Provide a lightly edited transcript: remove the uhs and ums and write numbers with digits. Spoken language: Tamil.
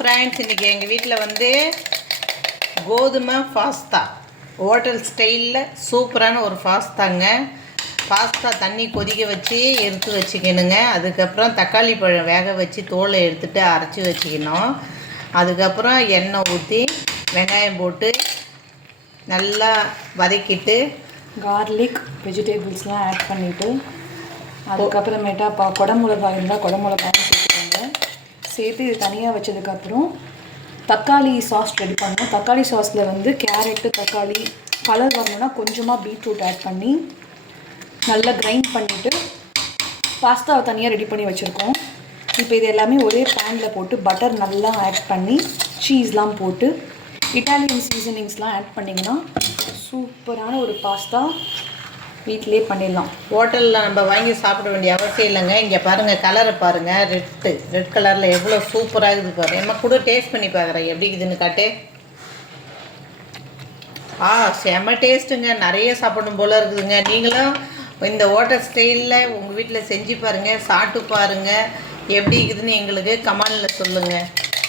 ஃப்ரெண்ட்ஸ், இன்றைக்கி எங்கள் வீட்டில் வந்து கோதுமை பாஸ்தா ஹோட்டல் ஸ்டைலில் சூப்பரான ஒரு பாஸ்தாங்க. பாஸ்தா தண்ணி கொதிக்க வச்சு எடுத்து வச்சுக்கணுங்க. அதுக்கப்புறம் தக்காளி பழம் வேக வச்சு தோலை எடுத்துகிட்டு அரைச்சி வச்சுக்கணும். அதுக்கப்புறம் எண்ணெய் ஊற்றி வெங்காயம் போட்டு நல்லா வதக்கிட்டு கார்லிக் வெஜிடபிள்ஸ்லாம் ஆட் பண்ணிவிட்டு அதுக்கப்புறமேட்டா குடமிளகாய் இருந்தால் குடமிளகாயும் சேர்த்துக்கோங்க. சேர்த்து இது தனியாக வச்சதுக்கப்புறம் தக்காளி சாஸ் ரெடி பண்ணணும். தக்காளி சாஸில் வந்து கேரட்டு தக்காளி கலர் வரணுன்னா கொஞ்சமாக பீட்ரூட் ஆட் பண்ணி நல்லா கிரைண்ட் பண்ணிவிட்டு பாஸ்தாவை தனியாக ரெடி பண்ணி வச்சுருக்கோம். இப்போ இது எல்லாமே ஒரே பேனில் போட்டு பட்டர் நல்லா ஆட் பண்ணி சீஸ்லாம் போட்டு இட்டாலியன் சீசனிங்ஸ்லாம் ஆட் பண்ணிங்கன்னா சூப்பரான ஒரு பாஸ்தா வீட்டிலே பண்ணிடலாம். ஹோட்டலில் நம்ம வாங்கி சாப்பிட வேண்டிய அவசியம் இல்லைங்க. இங்கே பாருங்கள், கலரை பாருங்கள், ரெட் கலரில் எவ்வளோ சூப்பராக இருக்குது பாருங்கள். நம்ம கூட டேஸ்ட் பண்ணி பார்க்குறேன் எப்படி இருக்குதுன்னு காட்டு. செம்ம டேஸ்ட்டுங்க. நிறைய சாப்பிடணும் போல் இருக்குதுங்க. நீங்களும் இந்த ஹோட்டல் ஸ்டைலில் உங்கள் வீட்டில் செஞ்சு பாருங்கள், சாப்பிட்டு பாருங்கள், எப்படி இருக்குதுன்னு எங்களுக்கு கமெண்டில் சொல்லுங்கள்.